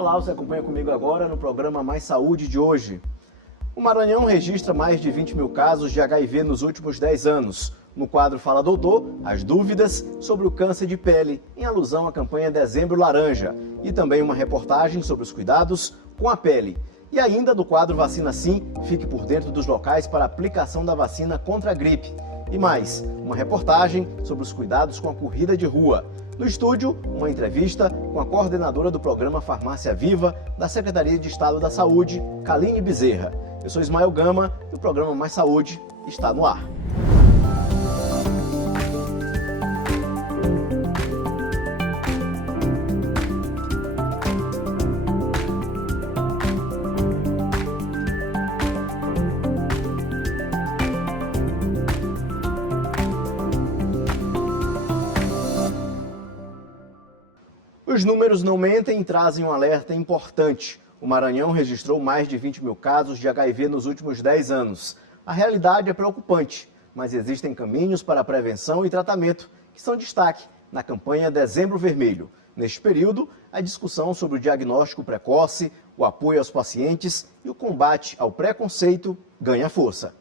Olá, você acompanha comigo agora no programa Mais Saúde de hoje. O Maranhão registra mais de 20 mil casos de HIV nos últimos 10 anos. No quadro Fala Doutor, as dúvidas sobre o câncer de pele, em alusão à campanha Dezembro Laranja. E também uma reportagem sobre os cuidados com a pele. E ainda do quadro Vacina Sim, fique por dentro dos locais para aplicação da vacina contra a gripe. E mais, uma reportagem sobre os cuidados com a corrida de rua. No estúdio, uma entrevista com a coordenadora do programa Farmácia Viva da Secretaria de Estado da Saúde, Kaline Bezerra. Eu sou Ismael Gama e o programa Mais Saúde está no ar. Os números não mentem e trazem um alerta importante. O Maranhão registrou mais de 20 mil casos de HIV nos últimos 10 anos. A realidade é preocupante, mas existem caminhos para a prevenção e tratamento que são destaque na campanha Dezembro Vermelho. Neste período, a discussão sobre o diagnóstico precoce, o apoio aos pacientes e o combate ao preconceito ganha força.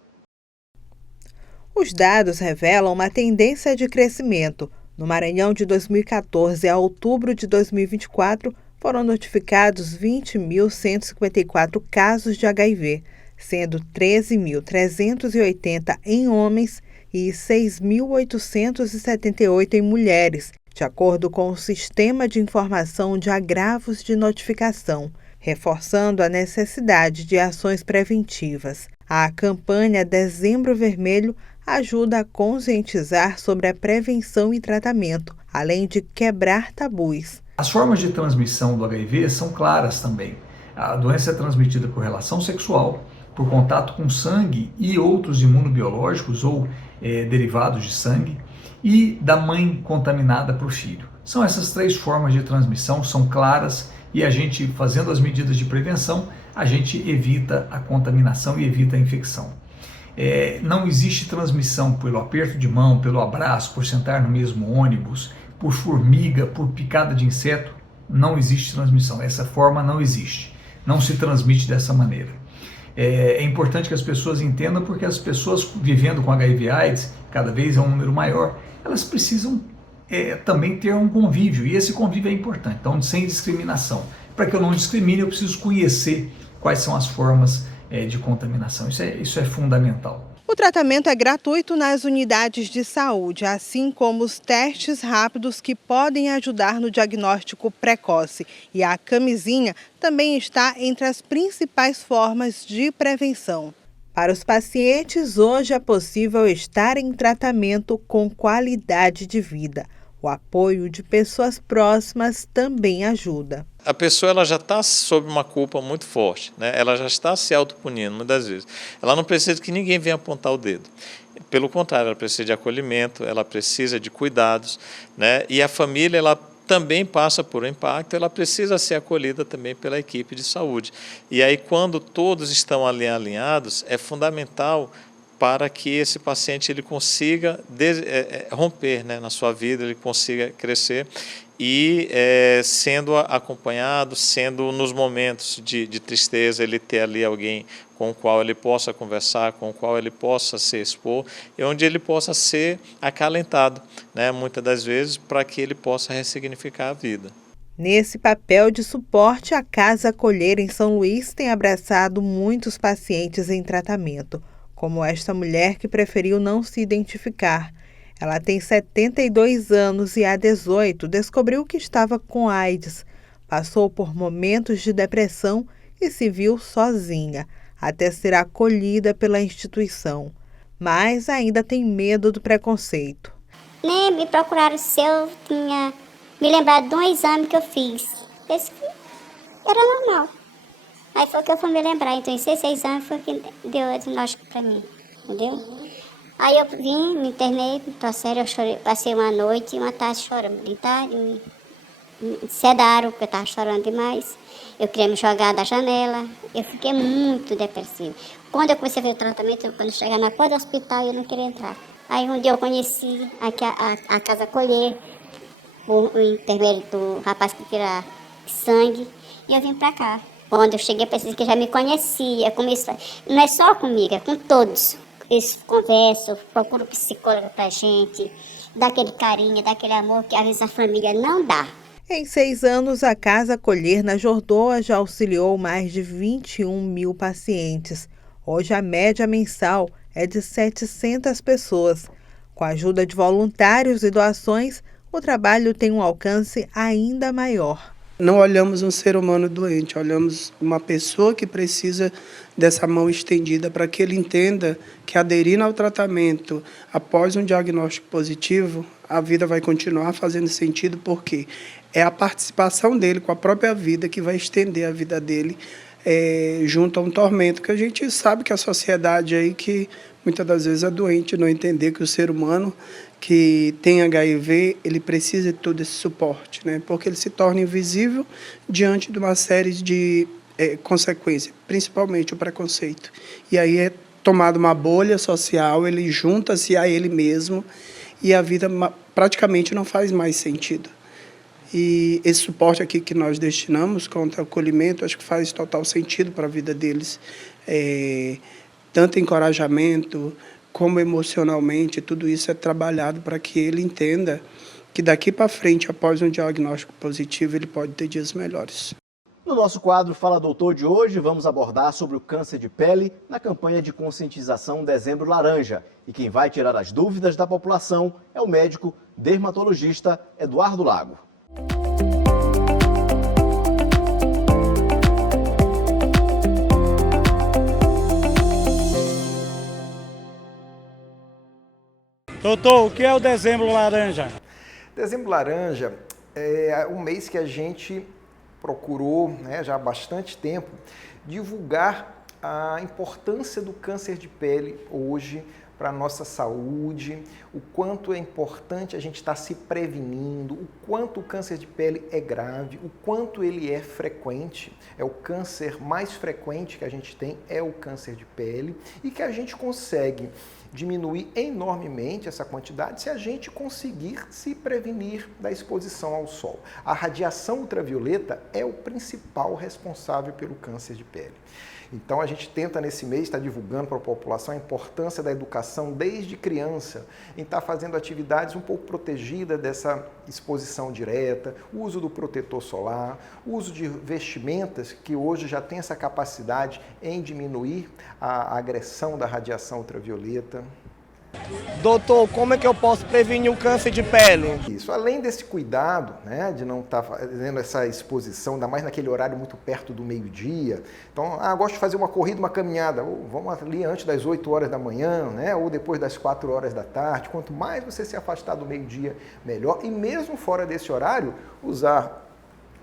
Os dados revelam uma tendência de crescimento. No Maranhão, de 2014 a outubro de 2024, foram notificados 20.154 casos de HIV, sendo 13.380 em homens e 6.878 em mulheres, de acordo com o Sistema de Informação de Agravos de Notificação, reforçando a necessidade de ações preventivas. A campanha Dezembro Vermelho ajuda a conscientizar sobre a prevenção e tratamento, além de quebrar tabus. As formas de transmissão do HIV são claras também. A doença é transmitida por relação sexual, por contato com sangue e outros imunobiológicos ou derivados de sangue, e da mãe contaminada para o filho. São essas três formas de transmissão, são claras, e a gente, fazendo as medidas de prevenção, a gente evita a contaminação e evita a infecção. Não existe transmissão pelo aperto de mão, pelo abraço, por sentar no mesmo ônibus, por formiga, por picada de inseto. Não existe transmissão, essa forma não existe, não se transmite dessa maneira. É importante que as pessoas entendam, porque as pessoas vivendo com HIV/AIDS, cada vez é um número maior, elas precisam também ter um convívio, e esse convívio é importante, então sem discriminação. Para que eu não discrimine, eu preciso conhecer quais são as formas de contaminação, isso é fundamental. O tratamento é gratuito nas unidades de saúde, assim como os testes rápidos que podem ajudar no diagnóstico precoce. E a camisinha também está entre as principais formas de prevenção. Para os pacientes, hoje é possível estar em tratamento com qualidade de vida. O apoio de pessoas próximas também ajuda. A pessoa ela já está sob uma culpa muito forte, né? Ela já está se autopunindo muitas vezes. Ela não precisa que ninguém venha apontar o dedo. Pelo contrário, ela precisa de acolhimento, ela precisa de cuidados, né? E a família ela também passa por um impacto, ela precisa ser acolhida também pela equipe de saúde. E aí, quando todos estão ali alinhados, é fundamental para que esse paciente ele consiga romper, né, na sua vida, ele consiga crescer e sendo acompanhado, sendo nos momentos de tristeza, ele ter ali alguém com o qual ele possa conversar, com o qual ele possa se expor e onde ele possa ser acalentado, né, muitas das vezes, para que ele possa ressignificar a vida. Nesse papel de suporte, a Casa Acolher em São Luís tem abraçado muitos pacientes em tratamento, como esta mulher que preferiu não se identificar. Ela tem 72 anos e há 18 descobriu que estava com AIDS. Passou por momentos de depressão e se viu sozinha, até ser acolhida pela instituição. Mas ainda tem medo do preconceito. Nem me procuraram se eu tinha me lembrado de um exame que eu fiz. Esse era normal. Aí foi que eu fui me lembrar, então esse exame foi que deu o diagnóstico pra mim, entendeu? Aí eu vim, me internei, me trouxeram, eu chorei, passei uma noite e uma tarde chorando, de tarde, me sedaram, porque eu estava chorando demais. Eu queria me jogar da janela, eu fiquei muito depressiva. Quando eu comecei a ver o tratamento, quando eu chegar na porta do hospital, eu não queria entrar. Aí um dia eu conheci aqui a Casa Acolher, o intermédio do rapaz que tira sangue. e eu vim pra cá. Quando eu cheguei, parecia que já me conhecia. Começou, não é só comigo, é com todos. Eles conversam, procuram psicólogo pra gente, dá aquele carinho, dá aquele amor que às vezes a família não dá. Em 6 anos, a Casa Acolher na Jordoa já auxiliou mais de 21 mil pacientes. Hoje, a média mensal é de 700 pessoas. Com a ajuda de voluntários e doações, o trabalho tem um alcance ainda maior. Não olhamos um ser humano doente, olhamos uma pessoa que precisa dessa mão estendida para que ele entenda que aderindo ao tratamento após um diagnóstico positivo, a vida vai continuar fazendo sentido, porque é a participação dele com a própria vida que vai estender a vida dele junto a um tormento, que a gente sabe que a sociedade aí que muitas das vezes é doente, não entender que o ser humano que tem HIV, ele precisa de todo esse suporte, né? Porque ele se torna invisível diante de uma série de consequências, principalmente o preconceito. E aí é tomada uma bolha social, ele junta-se a ele mesmo e a vida praticamente não faz mais sentido. E esse suporte aqui que nós destinamos contra o acolhimento, acho que faz total sentido para a vida deles. Tanto encorajamento, como emocionalmente, tudo isso é trabalhado para que ele entenda que daqui para frente, após um diagnóstico positivo, ele pode ter dias melhores. No nosso quadro Fala Doutor de hoje, vamos abordar sobre o câncer de pele na campanha de conscientização Dezembro Laranja. E quem vai tirar as dúvidas da população é o médico dermatologista Eduardo Lago. Doutor, o que é o Dezembro Laranja? Dezembro Laranja é um mês que a gente procurou, já há bastante tempo, divulgar a importância do câncer de pele hoje para a nossa saúde, o quanto é importante a gente estar se prevenindo, o quanto o câncer de pele é grave, o quanto ele é frequente. É o câncer mais frequente que a gente tem, é o câncer de pele, e que a gente consegue diminuir enormemente essa quantidade se a gente conseguir se prevenir da exposição ao sol. A radiação ultravioleta é o principal responsável pelo câncer de pele. Então a gente tenta nesse mês estar divulgando para a população a importância da educação desde criança, em estar fazendo atividades um pouco protegidas dessa exposição direta, o uso do protetor solar, o uso de vestimentas que hoje já tem essa capacidade em diminuir a agressão da radiação ultravioleta. Doutor, como é que eu posso prevenir o câncer de pele? Isso, além desse cuidado, de não estar fazendo essa exposição, ainda mais naquele horário muito perto do meio-dia. Então, gosto de fazer uma corrida, uma caminhada, vamos ali antes das 8 horas da manhã, ou depois das 4 horas da tarde. Quanto mais você se afastar do meio-dia, melhor. E mesmo fora desse horário, usar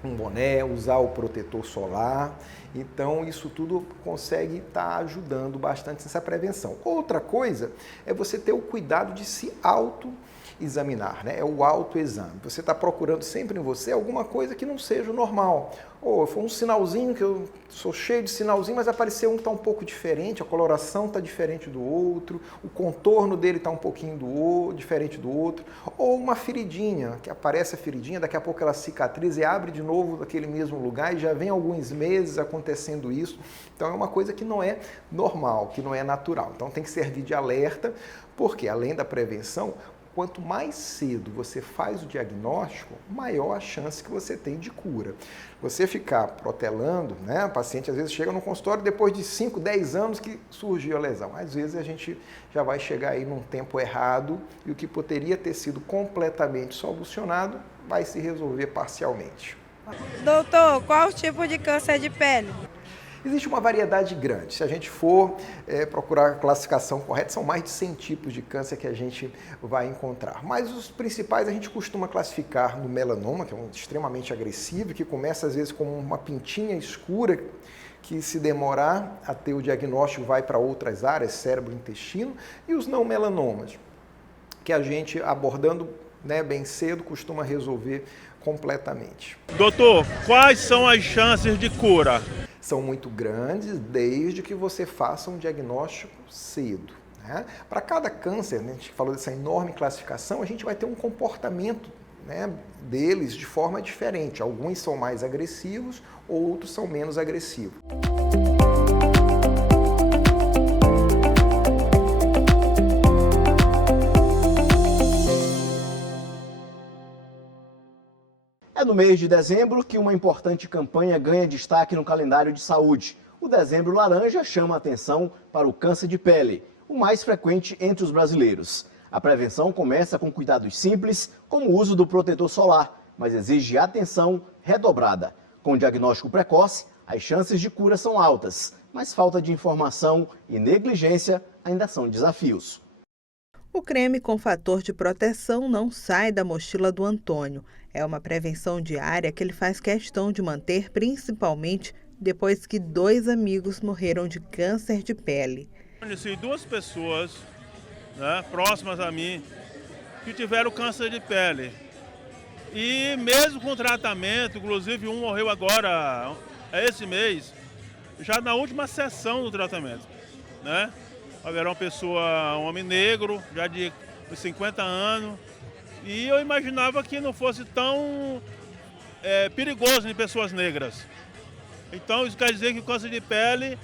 um boné, usar o protetor solar. Então, isso tudo consegue estar ajudando bastante nessa prevenção. Outra coisa é você ter o cuidado de se autoexaminar, É o autoexame. Você está procurando sempre em você alguma coisa que não seja o normal. Ou foi um sinalzinho, que eu sou cheio de sinalzinho, mas apareceu um que está um pouco diferente, a coloração está diferente do outro, o contorno dele está um pouquinho diferente do outro. Ou uma feridinha, que aparece a feridinha, daqui a pouco ela cicatriza e abre de novo naquele mesmo lugar, e já vem alguns meses acontecendo isso. Então é uma coisa que não é normal, que não é natural. Então tem que servir de alerta, porque além da prevenção, quanto mais cedo você faz o diagnóstico, maior a chance que você tem de cura. Você ficar protelando, o paciente às vezes chega no consultório depois de 5, 10 anos que surgiu a lesão. Às vezes a gente já vai chegar aí num tempo errado e o que poderia ter sido completamente solucionado vai se resolver parcialmente. Doutor, qual o tipo de câncer de pele? Existe uma variedade grande. Se a gente for procurar a classificação correta, são mais de 100 tipos de câncer que a gente vai encontrar. Mas os principais a gente costuma classificar no melanoma, que é extremamente agressivo, que começa às vezes com uma pintinha escura, que se demorar a ter o diagnóstico vai para outras áreas, cérebro, intestino, e os não melanomas, que a gente abordando bem cedo costuma resolver completamente. Doutor, quais são as chances de cura? São muito grandes desde que você faça um diagnóstico cedo. Para cada câncer, a gente falou dessa enorme classificação, a gente vai ter um comportamento né, deles de forma diferente. Alguns são mais agressivos, outros são menos agressivos. É no mês de dezembro que uma importante campanha ganha destaque no calendário de saúde. O Dezembro Laranja chama a atenção para o câncer de pele, o mais frequente entre os brasileiros. A prevenção começa com cuidados simples, como o uso do protetor solar, mas exige atenção redobrada. Com diagnóstico precoce, as chances de cura são altas, mas falta de informação e negligência ainda são desafios. O creme com fator de proteção não sai da mochila do Antônio. É uma prevenção diária que ele faz questão de manter, principalmente depois que 2 amigos morreram de câncer de pele. Conheci 2 pessoas, né, próximas a mim, que tiveram câncer de pele. E mesmo com tratamento, inclusive um morreu agora, esse mês, já na última sessão do tratamento, né? Era um homem negro, já de 50 anos, e eu imaginava que não fosse tão perigoso em pessoas negras. Então isso quer dizer que o câncer de pele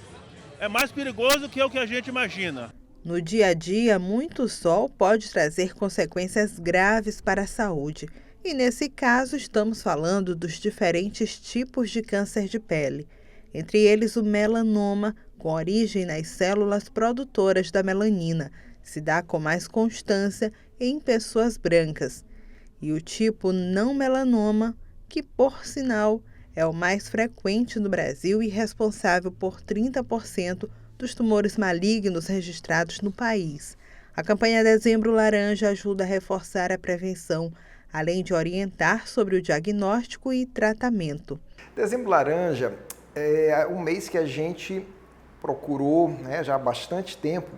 é mais perigoso que o que a gente imagina. No dia a dia, muito sol pode trazer consequências graves para a saúde. E nesse caso, estamos falando dos diferentes tipos de câncer de pele. Entre eles, o melanoma, com origem nas células produtoras da melanina, se dá com mais constância em pessoas brancas. E o tipo não melanoma, que, por sinal, é o mais frequente no Brasil e responsável por 30% dos tumores malignos registrados no país. A campanha Dezembro Laranja ajuda a reforçar a prevenção, além de orientar sobre o diagnóstico e tratamento. Dezembro Laranja é um mês que a gente procurou, né, já há bastante tempo,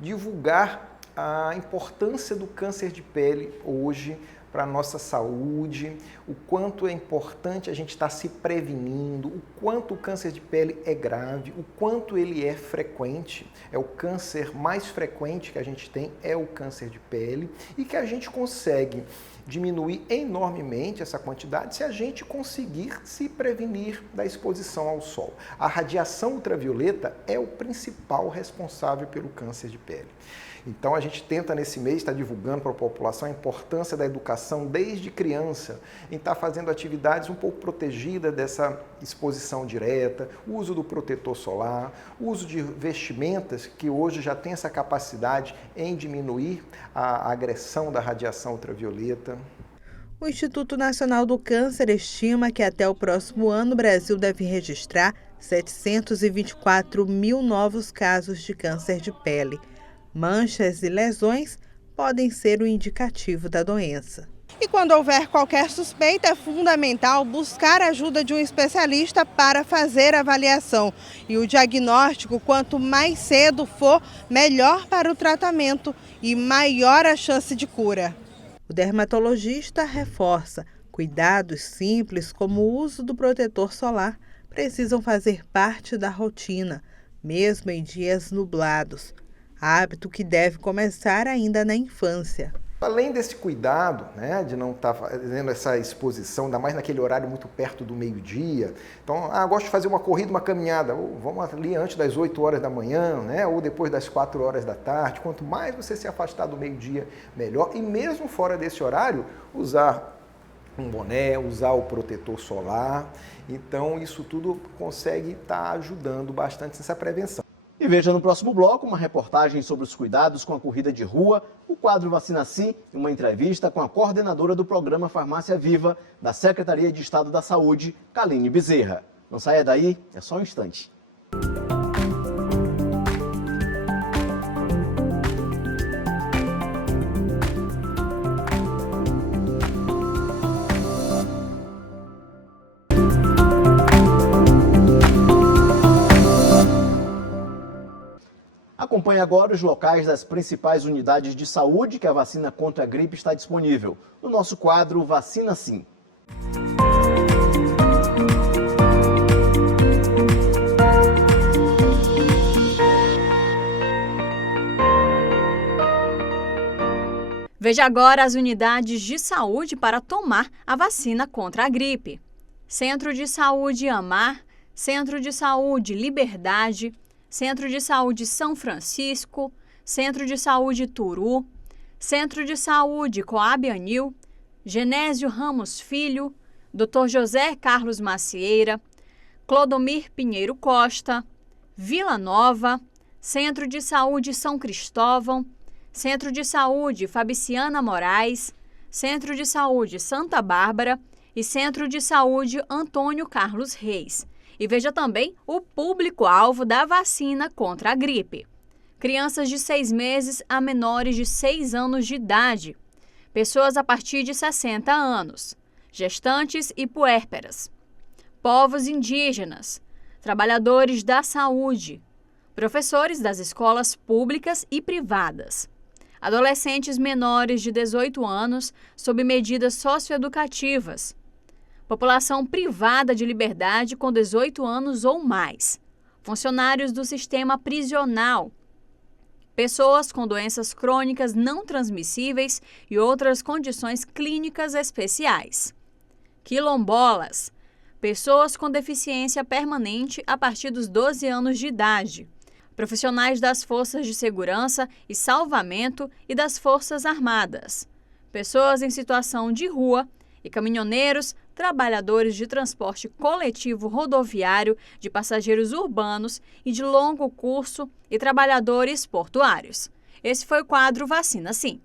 divulgar a importância do câncer de pele hoje para a nossa saúde, o quanto é importante a gente estar se prevenindo, o quanto o câncer de pele é grave, o quanto ele é frequente. É o câncer mais frequente que a gente tem, é o câncer de pele, e que a gente consegue diminuir enormemente essa quantidade se a gente conseguir se prevenir da exposição ao sol. A radiação ultravioleta é o principal responsável pelo câncer de pele. Então a gente tenta nesse mês estar divulgando para a população a importância da educação desde criança, em estar fazendo atividades um pouco protegidas dessa exposição direta, o uso do protetor solar, o uso de vestimentas que hoje já tem essa capacidade em diminuir a agressão da radiação ultravioleta. O Instituto Nacional do Câncer estima que até o próximo ano o Brasil deve registrar 724 mil novos casos de câncer de pele. Manchas e lesões podem ser o indicativo da doença. E quando houver qualquer suspeita, é fundamental buscar a ajuda de um especialista para fazer a avaliação. E o diagnóstico, quanto mais cedo for, melhor para o tratamento e maior a chance de cura. O dermatologista reforça: cuidados simples, como o uso do protetor solar, precisam fazer parte da rotina, mesmo em dias nublados. Hábito que deve começar ainda na infância. Além desse cuidado, né, de não estar fazendo essa exposição, ainda mais naquele horário muito perto do meio-dia. Então, gosto de fazer uma corrida, uma caminhada, vamos ali antes das 8 horas da manhã, né, ou depois das 4 horas da tarde. Quanto mais você se afastar do meio-dia, melhor. E mesmo fora desse horário, usar um boné, usar o protetor solar. Então, isso tudo consegue estar ajudando bastante nessa prevenção. E veja no próximo bloco uma reportagem sobre os cuidados com a corrida de rua, o quadro Vacina Sim e uma entrevista com a coordenadora do programa Farmácia Viva da Secretaria de Estado da Saúde, Kaline Bezerra. Não saia daí, é só um instante. Acompanhe agora os locais das principais unidades de saúde que a vacina contra a gripe está disponível, no nosso quadro Vacina Sim. Veja agora as unidades de saúde para tomar a vacina contra a gripe. Centro de Saúde Amar, Centro de Saúde Liberdade, Centro de Saúde São Francisco, Centro de Saúde Turu, Centro de Saúde Coab Anil, Genésio Ramos Filho, Dr. José Carlos Macieira, Clodomir Pinheiro Costa, Vila Nova, Centro de Saúde São Cristóvão, Centro de Saúde Fabriciana Moraes, Centro de Saúde Santa Bárbara e Centro de Saúde Antônio Carlos Reis. E veja também o público-alvo da vacina contra a gripe. Crianças de 6 meses a menores de 6 anos de idade, pessoas a partir de 60 anos, gestantes e puérperas, povos indígenas, trabalhadores da saúde, professores das escolas públicas e privadas, adolescentes menores de 18 anos sob medidas socioeducativas, população privada de liberdade com 18 anos ou mais, funcionários do sistema prisional, pessoas com doenças crônicas não transmissíveis e outras condições clínicas especiais, quilombolas, pessoas com deficiência permanente a partir dos 12 anos de idade, profissionais das forças de segurança e salvamento e das Forças Armadas, pessoas em situação de rua e caminhoneiros, trabalhadores de transporte coletivo rodoviário, de passageiros urbanos e de longo curso e trabalhadores portuários. Esse foi o quadro Vacina Sim.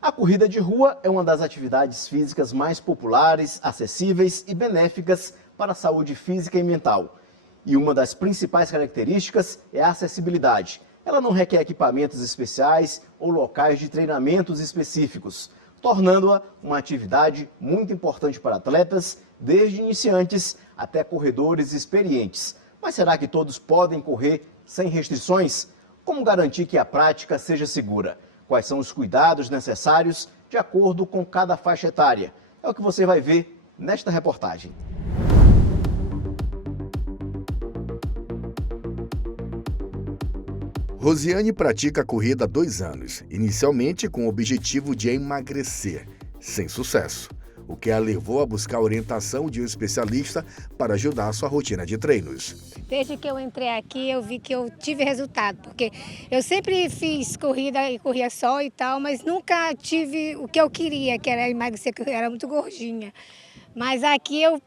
A corrida de rua é uma das atividades físicas mais populares, acessíveis e benéficas para a saúde física e mental. E uma das principais características é a acessibilidade. Ela não requer equipamentos especiais ou locais de treinamentos específicos, tornando-a uma atividade muito importante para atletas, desde iniciantes até corredores experientes. Mas será que todos podem correr sem restrições? Como garantir que a prática seja segura? Quais são os cuidados necessários de acordo com cada faixa etária? É o que você vai ver nesta reportagem. Rosiane pratica a corrida há 2 anos, inicialmente com o objetivo de emagrecer, sem sucesso, o que a levou a buscar a orientação de um especialista para ajudar a sua rotina de treinos. Desde que eu entrei aqui, eu vi que eu tive resultado, porque eu sempre fiz corrida e corria só e tal, mas nunca tive o que eu queria, que era emagrecer, que eu era muito gordinha. Mas aqui eu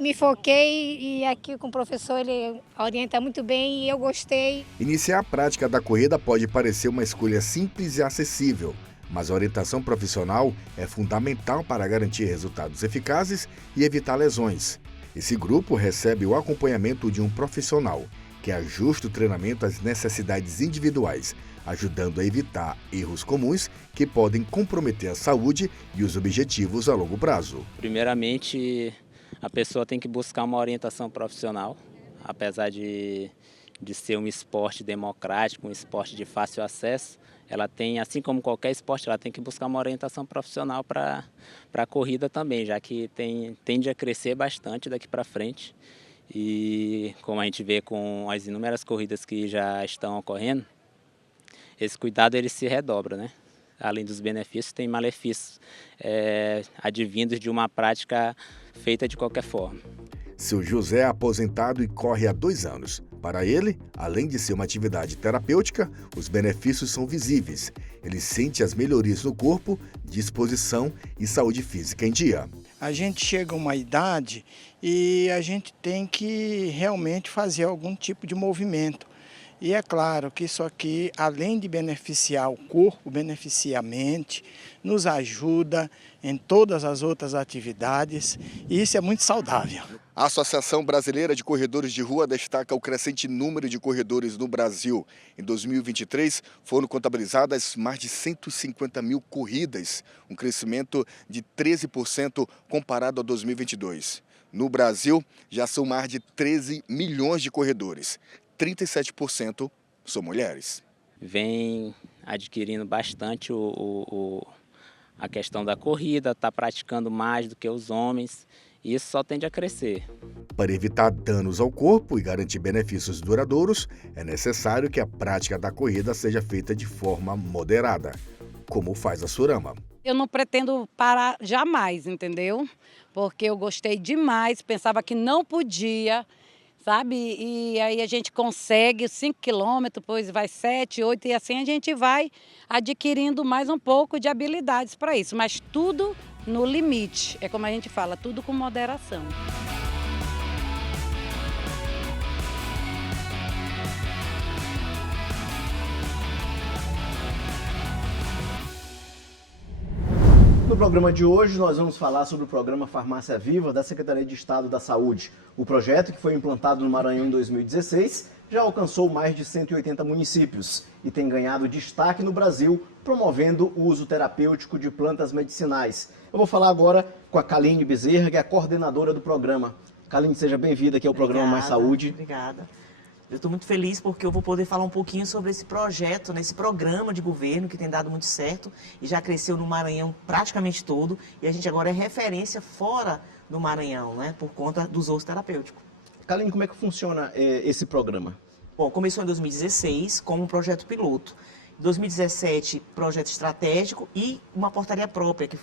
me foquei e aqui com o professor ele orienta muito bem e eu gostei. Iniciar a prática da corrida pode parecer uma escolha simples e acessível, mas a orientação profissional é fundamental para garantir resultados eficazes e evitar lesões. Esse grupo recebe o acompanhamento de um profissional, que ajusta o treinamento às necessidades individuais, ajudando a evitar erros comuns que podem comprometer a saúde e os objetivos a longo prazo. Primeiramente, a pessoa tem que buscar uma orientação profissional, apesar de ser um esporte democrático, um esporte de fácil acesso. Ela tem, assim como qualquer esporte, ela tem que buscar uma orientação profissional para a corrida também, já que tende a crescer bastante daqui para frente. E como a gente vê com as inúmeras corridas que já estão ocorrendo, esse cuidado ele se redobra, né? Além dos benefícios, tem malefícios advindos de uma prática feita de qualquer forma. Seu José é aposentado e corre há 2 anos. Para ele, além de ser uma atividade terapêutica, os benefícios são visíveis. Ele sente as melhorias no corpo, disposição e saúde física em dia. A gente chega a uma idade e a gente tem que realmente fazer algum tipo de movimento. E é claro que isso aqui, além de beneficiar o corpo, beneficia a mente, nos ajuda em todas as outras atividades e isso é muito saudável. A Associação Brasileira de Corredores de Rua destaca o crescente número de corredores no Brasil. Em 2023, foram contabilizadas mais de 150 mil corridas, um crescimento de 13% comparado a 2022. No Brasil, já são mais de 13 milhões de corredores. 37% são mulheres. Vem adquirindo bastante a questão da corrida, está praticando mais do que os homens, e isso só tende a crescer. Para evitar danos ao corpo e garantir benefícios duradouros, é necessário que a prática da corrida seja feita de forma moderada, como faz a Surama. Eu não pretendo parar jamais, entendeu? Porque eu gostei demais, pensava que não podia, sabe? E aí a gente consegue 5 quilômetros, depois vai 7, 8 e assim a gente vai adquirindo mais um pouco de habilidades para isso. Mas tudo no limite, é como a gente fala, tudo com moderação. No programa de hoje, nós vamos falar sobre o programa Farmácia Viva da Secretaria de Estado da Saúde. O projeto, que foi implantado no Maranhão em 2016, já alcançou mais de 180 municípios e tem ganhado destaque no Brasil, promovendo o uso terapêutico de plantas medicinais. Eu vou falar agora com a Kaline Bezerra, que é a coordenadora do programa. Kaline, seja bem-vinda aqui ao programa Mais Saúde. Obrigada. Eu estou muito feliz porque eu vou poder falar um pouquinho sobre esse projeto, nesse programa de governo que tem dado muito certo e já cresceu no Maranhão praticamente todo, e a gente agora é referência fora do Maranhão, né, por conta do uso terapêutico. Kaline, como é que funciona esse programa? Bom, começou em 2016 como um projeto piloto. Em 2017, projeto estratégico e uma portaria própria, que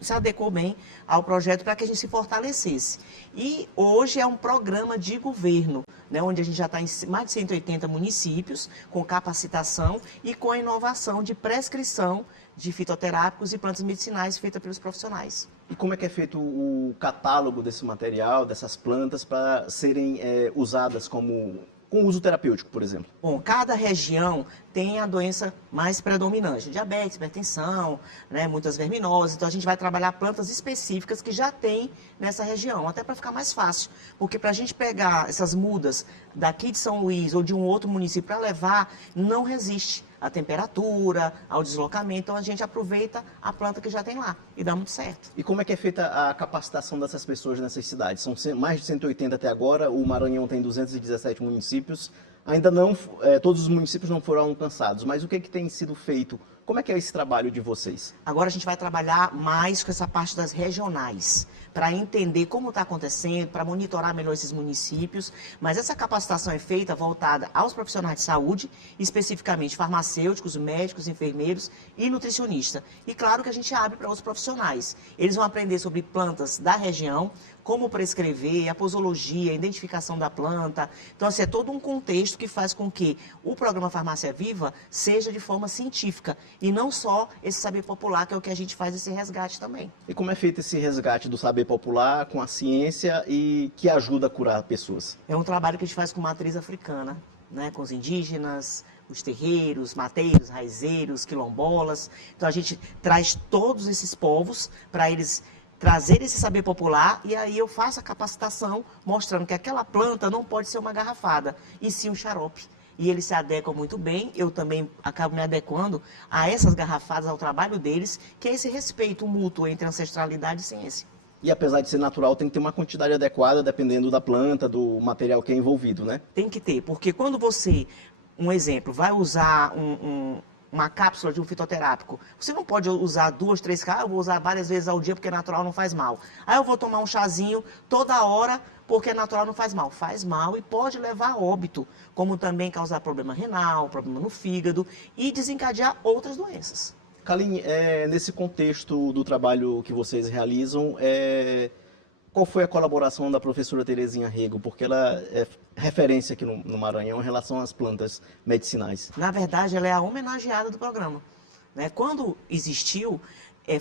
se adequou bem ao projeto para que a gente se fortalecesse. E hoje é um programa de governo, né, onde a gente já está em mais de 180 municípios, com capacitação e com a inovação de prescrição de fitoterápicos e plantas medicinais feita pelos profissionais. E como é que é feito o catálogo desse material, dessas plantas, para serem usadas com uso terapêutico, por exemplo? Bom, cada região tem a doença mais predominante, diabetes, hipertensão, né, muitas verminoses, então a gente vai trabalhar plantas específicas que já tem nessa região, até para ficar mais fácil, porque para a gente pegar essas mudas daqui de São Luís ou de um outro município para levar, não resiste à temperatura, ao deslocamento, então a gente aproveita a planta que já tem lá e dá muito certo. E como é que é feita a capacitação dessas pessoas nessas cidades? São mais de 180 até agora, o Maranhão tem 217 municípios, ainda não, todos os municípios não foram alcançados, mas o que tem sido feito? Como é que é esse trabalho de vocês? Agora a gente vai trabalhar mais com essa parte das regionais, para entender como está acontecendo, para monitorar melhor esses municípios, mas essa capacitação é feita voltada aos profissionais de saúde, especificamente farmacêuticos, médicos, enfermeiros e nutricionistas. E claro que a gente abre para outros profissionais. Eles vão aprender sobre plantas da região, como prescrever, a posologia, a identificação da planta. Então, assim, é todo um contexto que faz com que o programa Farmácia Viva seja de forma científica e não só esse saber popular, que é o que a gente faz esse resgate também. E como é feito esse resgate do saber popular com a ciência e que ajuda a curar pessoas? É um trabalho que a gente faz com matriz africana, né, com os indígenas, os terreiros, mateiros, raizeiros, quilombolas. Então, a gente traz todos esses povos para eles trazer esse saber popular, e aí eu faço a capacitação mostrando que aquela planta não pode ser uma garrafada, e sim um xarope. E eles se adequam muito bem, eu também acabo me adequando a essas garrafadas, ao trabalho deles, que é esse respeito mútuo entre ancestralidade e ciência. E apesar de ser natural, tem que ter uma quantidade adequada, dependendo da planta, do material que é envolvido, né? Tem que ter, porque quando você, um exemplo, vai usar uma cápsula de um fitoterápico, você não pode usar 2, 3 cápsulas, eu vou usar várias vezes ao dia porque natural não faz mal. Aí eu vou tomar um chazinho toda hora porque natural não faz mal. Faz mal e pode levar a óbito, como também causar problema renal, problema no fígado e desencadear outras doenças. Kaline, nesse contexto do trabalho que vocês realizam, qual foi a colaboração da professora Terezinha Rego? Porque ela é referência aqui no Maranhão em relação às plantas medicinais. Na verdade, ela é a homenageada do programa, né? Quando existiu,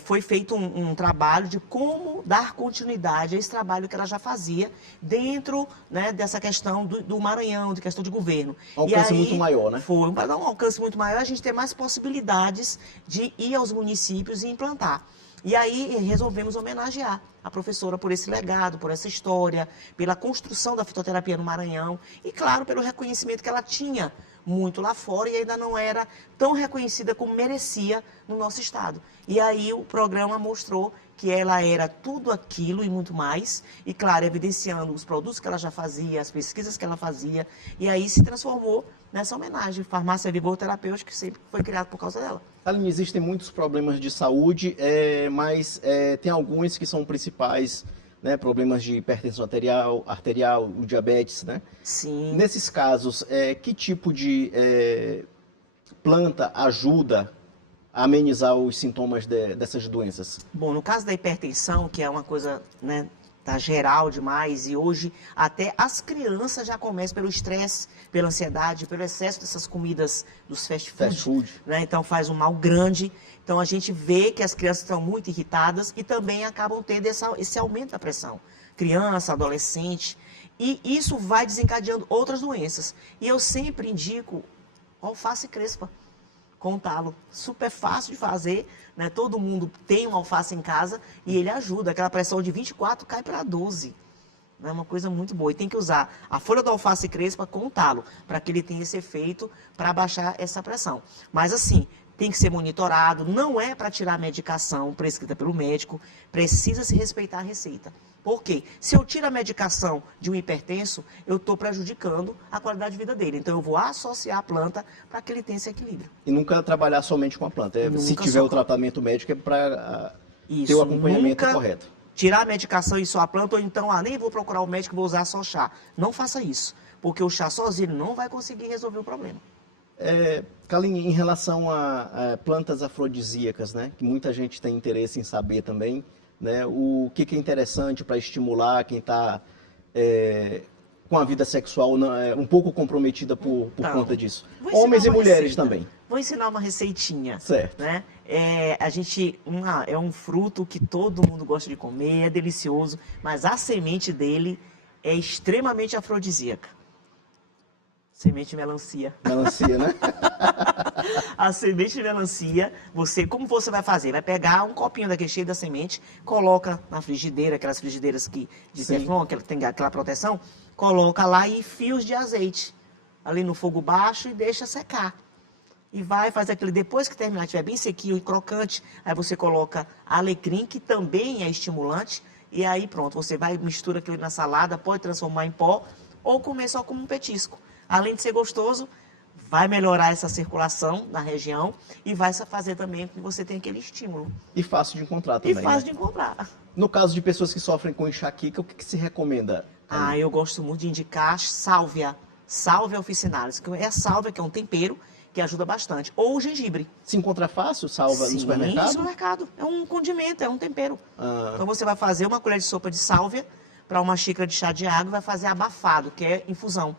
foi feito um trabalho de como dar continuidade a esse trabalho que ela já fazia dentro, né, dessa questão do Maranhão, de questão de governo. Um alcance muito maior, né? Foi, para dar um alcance muito maior, a gente ter mais possibilidades de ir aos municípios e implantar. E aí resolvemos homenagear a professora por esse legado, por essa história, pela construção da fitoterapia no Maranhão e, claro, pelo reconhecimento que ela tinha muito lá fora e ainda não era tão reconhecida como merecia no nosso estado. E aí o programa mostrou que ela era tudo aquilo e muito mais, e claro, evidenciando os produtos que ela já fazia, as pesquisas que ela fazia, e aí se transformou nessa homenagem. Farmácia Vigor Terapêutica, que sempre foi criado por causa dela. Aline, existem muitos problemas de saúde, mas tem alguns que são principais, né? Problemas de hipertensão arterial, o diabetes, né? Sim. Nesses casos, que tipo de planta ajuda a amenizar os sintomas dessas doenças? Bom, no caso da hipertensão, que é uma coisa, né, tá geral demais, e hoje até as crianças já começam pelo estresse, pela ansiedade, pelo excesso dessas comidas dos fast food. Né? Então faz um mal grande. Então a gente vê que as crianças estão muito irritadas e também acabam tendo esse aumento da pressão. Criança, adolescente, e isso vai desencadeando outras doenças. E eu sempre indico alface crespa com talo. Super fácil de fazer, né? Todo mundo tem um alface em casa e ele ajuda. Aquela pressão de 24 cai para 12. É uma coisa muito boa. E tem que usar a folha do alface crespa com talo, para que ele tenha esse efeito para baixar essa pressão. Mas assim, tem que ser monitorado, não é para tirar a medicação prescrita pelo médico, precisa se respeitar a receita. Por quê? Se eu tiro a medicação de um hipertenso, eu estou prejudicando a qualidade de vida dele. Então eu vou associar a planta para que ele tenha esse equilíbrio. E nunca trabalhar somente com a planta. Se tiver o tratamento médico, é para ter o acompanhamento correto. Tirar a medicação e só a planta, ou então, nem vou procurar o médico, vou usar só chá. Não faça isso, porque o chá sozinho não vai conseguir resolver o problema. Kaline, em relação a plantas afrodisíacas, né, que muita gente tem interesse em saber também, né, o que é interessante para estimular quem está com a vida sexual um pouco comprometida por conta disso. Homens e mulheres também. Vou ensinar uma receitinha. Certo. Né? É um fruto que todo mundo gosta de comer, é delicioso, mas a semente dele é extremamente afrodisíaca. Semente de melancia. Melancia, né? A semente de melancia, como você vai fazer? Vai pegar um copinho daquele cheio da semente, coloca na frigideira, aquelas frigideiras de teflon, que tem aquela proteção, coloca lá e fios de azeite ali no fogo baixo e deixa secar. E vai fazer aquele, depois que terminar, estiver bem sequinho e crocante, aí você coloca alecrim, que também é estimulante, e aí pronto, você vai, mistura aquilo na salada, pode transformar em pó, ou comer só como um petisco. Além de ser gostoso, vai melhorar essa circulação na região e vai fazer também que você tenha aquele estímulo. E fácil de encontrar também. E fácil de encontrar. No caso de pessoas que sofrem com enxaqueca, o que se recomenda? Eu gosto muito de indicar sálvia officinalis, que é a sálvia, que é um tempero, que ajuda bastante. Ou o gengibre. Se encontra fácil, salva no supermercado? Sim, no supermercado. É um condimento, é um tempero. Então você vai fazer uma colher de sopa de sálvia para uma xícara de chá de água e vai fazer abafado, que é infusão.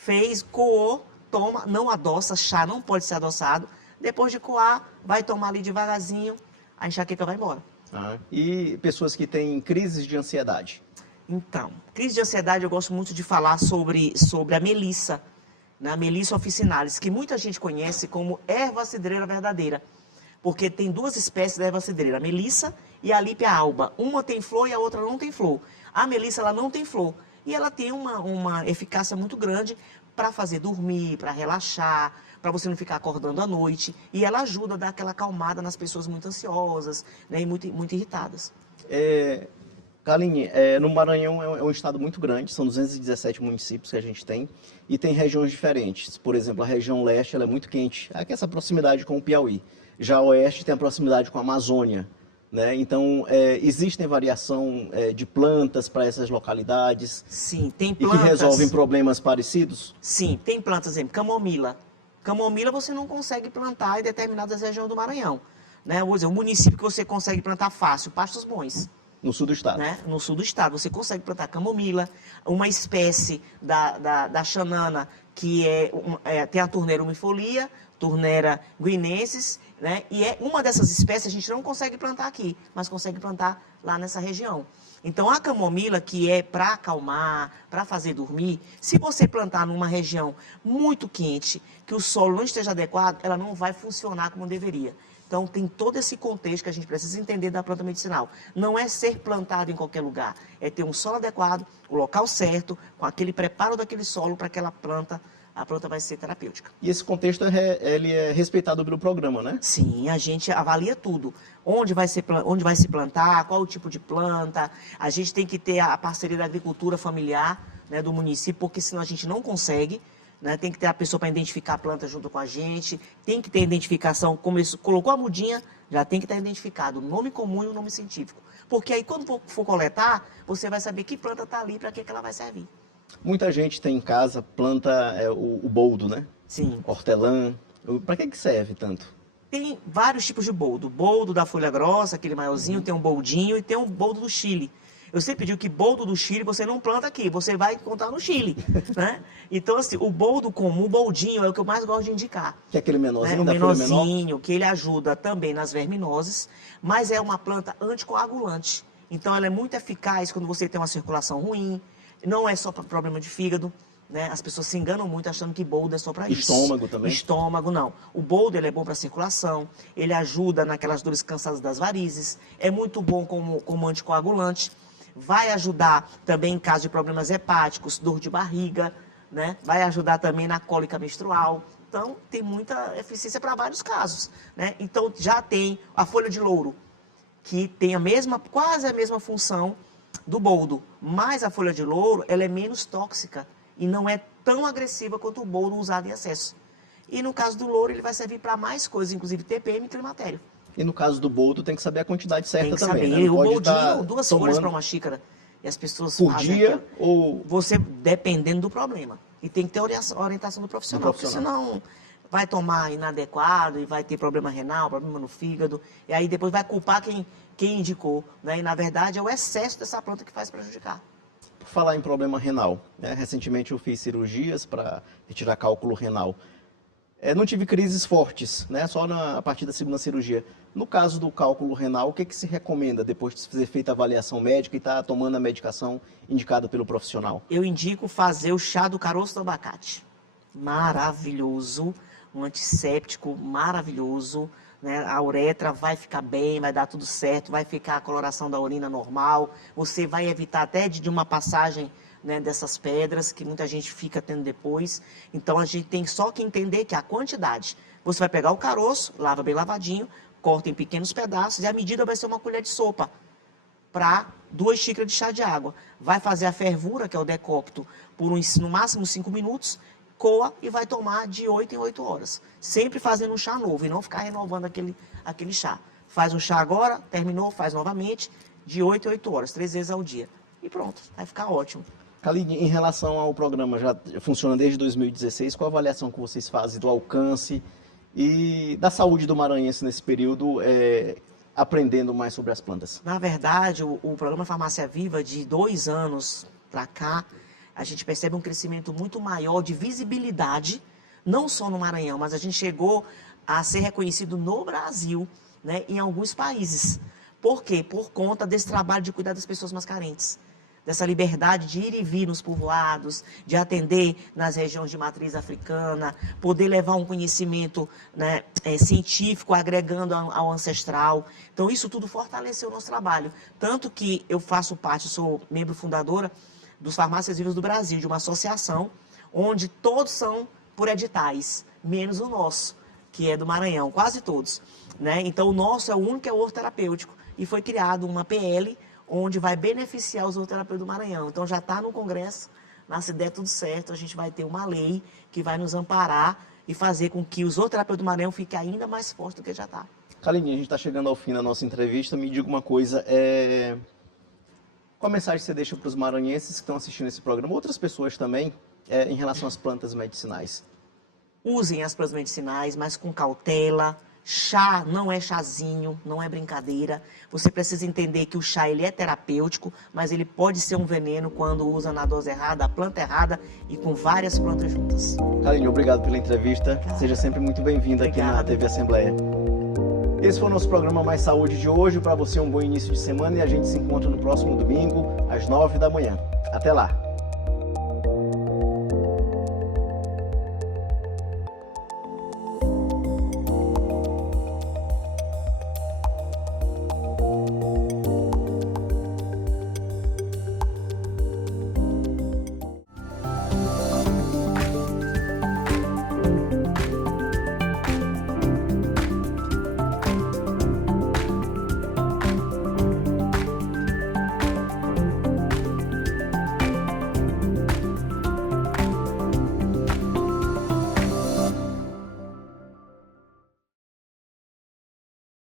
Fez, coou, toma, não adoça, chá não pode ser adoçado. Depois de coar, vai tomar ali devagarzinho, a enxaqueca vai embora. E pessoas que têm crises de ansiedade? Então, crise de ansiedade eu gosto muito de falar sobre a melissa, né? A Melissa officinalis, que muita gente conhece como erva cidreira verdadeira. Porque tem duas espécies da erva cidreira, a melissa e a lípia alba. Uma tem flor e a outra não tem flor. A melissa ela não tem flor. E ela tem uma eficácia muito grande para fazer dormir, para relaxar, para você não ficar acordando à noite. E ela ajuda a dar aquela acalmada nas pessoas muito ansiosas, né, e muito irritadas. Kaline, no Maranhão é um estado muito grande, são 217 municípios que a gente tem, e tem regiões diferentes. Por exemplo, a região leste ela é muito quente, aqui essa proximidade com o Piauí. Já a oeste tem a proximidade com a Amazônia. Né? Então, existem variação de plantas para essas localidades? Sim, tem plantas. E que resolvem problemas parecidos? Sim, tem plantas, por exemplo, camomila. Camomila você não consegue plantar em determinadas regiões do Maranhão. Né? Vou dizer, um município que você consegue plantar fácil, Pastos Bons. No sul do estado. Né? No sul do estado, você consegue plantar camomila, uma espécie da xanana, que tem a Turnera umifolia, Turnera guinensis, né? E uma dessas espécies a gente não consegue plantar aqui, mas consegue plantar lá nessa região. Então, a camomila, que é para acalmar, para fazer dormir, se você plantar numa região muito quente, que o solo não esteja adequado, ela não vai funcionar como deveria. Então, tem todo esse contexto que a gente precisa entender da planta medicinal. Não é ser plantado em qualquer lugar, é ter um solo adequado, o local certo, com aquele preparo daquele solo para aquela planta. A planta vai ser terapêutica. E esse contexto ele é respeitado pelo programa, né? Sim, a gente avalia tudo. Onde vai se plantar, qual o tipo de planta. A gente tem que ter a parceria da agricultura familiar, né, do município, porque senão a gente não consegue. né? Tem que ter a pessoa para identificar a planta junto com a gente, tem que ter identificação, colocou a mudinha, já tem que estar identificado o nome comum e o nome científico. Porque aí quando for coletar, você vai saber que planta está ali, para que ela vai servir. Muita gente tem em casa, planta o boldo, né? Sim. Hortelã. Para que serve tanto? Tem vários tipos de boldo. Boldo da folha grossa, aquele maiorzinho, tem um boldinho e tem um boldo do Chile. Eu sempre digo que boldo do Chile você não planta aqui, você vai encontrar no Chile, né? Então, assim, o boldo comum, o boldinho, é o que eu mais gosto de indicar. Que é aquele menorzinho, né? da folha menor? Menorzinho, que ele ajuda também nas verminoses, mas é uma planta anticoagulante. Então, ela é muito eficaz quando você tem uma circulação ruim, não é só para problema de fígado, né? As pessoas se enganam muito achando que boldo é só para isso. Estômago também? Estômago, não. O boldo, ele é bom para circulação, ele ajuda naquelas dores cansadas das varizes, é muito bom como anticoagulante. Vai ajudar também em caso de problemas hepáticos, dor de barriga, né? Vai ajudar também na cólica menstrual. Então, tem muita eficiência para vários casos, né? Então, já tem a folha de louro, que tem quase a mesma função do boldo. Mas a folha de louro, ela é menos tóxica e não é tão agressiva quanto o boldo usado em excesso. E no caso do louro, ele vai servir para mais coisas, inclusive TPM e climatério. E no caso do boldo, tem que saber a quantidade certa também, também, né? né? Não O pode boldinho, 2 folhas para uma xícara. E as pessoas por fazem dia ou... Você, dependendo do problema. E tem que ter orientação do profissional. Porque senão vai tomar inadequado e vai ter problema renal, problema no fígado. E aí depois vai culpar quem indicou, né? E na verdade é o excesso dessa planta que faz prejudicar. Por falar em problema renal, né? Recentemente eu fiz cirurgias para retirar cálculo renal. Não tive crises fortes, né? Só a partir da segunda cirurgia. No caso do cálculo renal, o que se recomenda depois de ser feita a avaliação médica e estar tomando a medicação indicada pelo profissional? Eu indico fazer o chá do caroço do abacate. Maravilhoso, um antisséptico maravilhoso, né? A uretra vai ficar bem, vai dar tudo certo, vai ficar a coloração da urina normal. Você vai evitar até de uma passagem, né, dessas pedras que muita gente fica tendo depois. Então a gente tem só que entender que a quantidade, você vai pegar o caroço, lava bem lavadinho, corta em pequenos pedaços e a medida vai ser uma colher de sopa para 2 xícaras de chá de água. Vai fazer a fervura, que é o decópito, por no máximo 5 minutos, coa e vai tomar de 8 em 8 horas. Sempre fazendo um chá novo e não ficar renovando aquele chá. Faz um chá agora, terminou, faz novamente, de 8 em 8 horas, 3 vezes ao dia. E pronto, vai ficar ótimo. Kaline, em relação ao programa, já funciona desde 2016, qual a avaliação que vocês fazem do alcance e da saúde do maranhense nesse período, aprendendo mais sobre as plantas? Na verdade, o programa Farmácia Viva, de 2 anos para cá, a gente percebe um crescimento muito maior de visibilidade, não só no Maranhão, mas a gente chegou a ser reconhecido no Brasil, né, em alguns países. Por quê? Por conta desse trabalho de cuidar das pessoas mais carentes. Dessa liberdade de ir e vir nos povoados, de atender nas regiões de matriz africana, poder levar um conhecimento, né, científico, agregando ao ancestral. Então, isso tudo fortaleceu o nosso trabalho. Tanto que eu faço parte, sou membro fundadora dos Farmácias Vivas do Brasil, de uma associação onde todos são por editais, menos o nosso, que é do Maranhão, quase todos, né? Então, o nosso é o único que é o ortoterapêutico. E foi criado uma PL onde vai beneficiar os ortoterapeutas do Maranhão. Então, já está no Congresso, se der tudo certo, a gente vai ter uma lei que vai nos amparar e fazer com que os ortoterapeutas do Maranhão fiquem ainda mais fortes do que já está. Kaline, a gente está chegando ao fim da nossa entrevista. Me diga uma coisa, qual a mensagem você deixa para os maranhenses que estão assistindo esse programa, outras pessoas também, em relação às plantas medicinais? Usem as plantas medicinais, mas com cautela. Chá não é chazinho, não é brincadeira. Você precisa entender que o chá ele é terapêutico, mas ele pode ser um veneno quando usa na dose errada, a planta errada e com várias plantas juntas. Kaline, obrigado pela entrevista. Seja sempre muito bem-vinda aqui na TV Assembleia. Esse foi o nosso programa Mais Saúde de hoje. Para você, um bom início de semana e a gente se encontra no próximo domingo, às 9 da manhã. Até lá!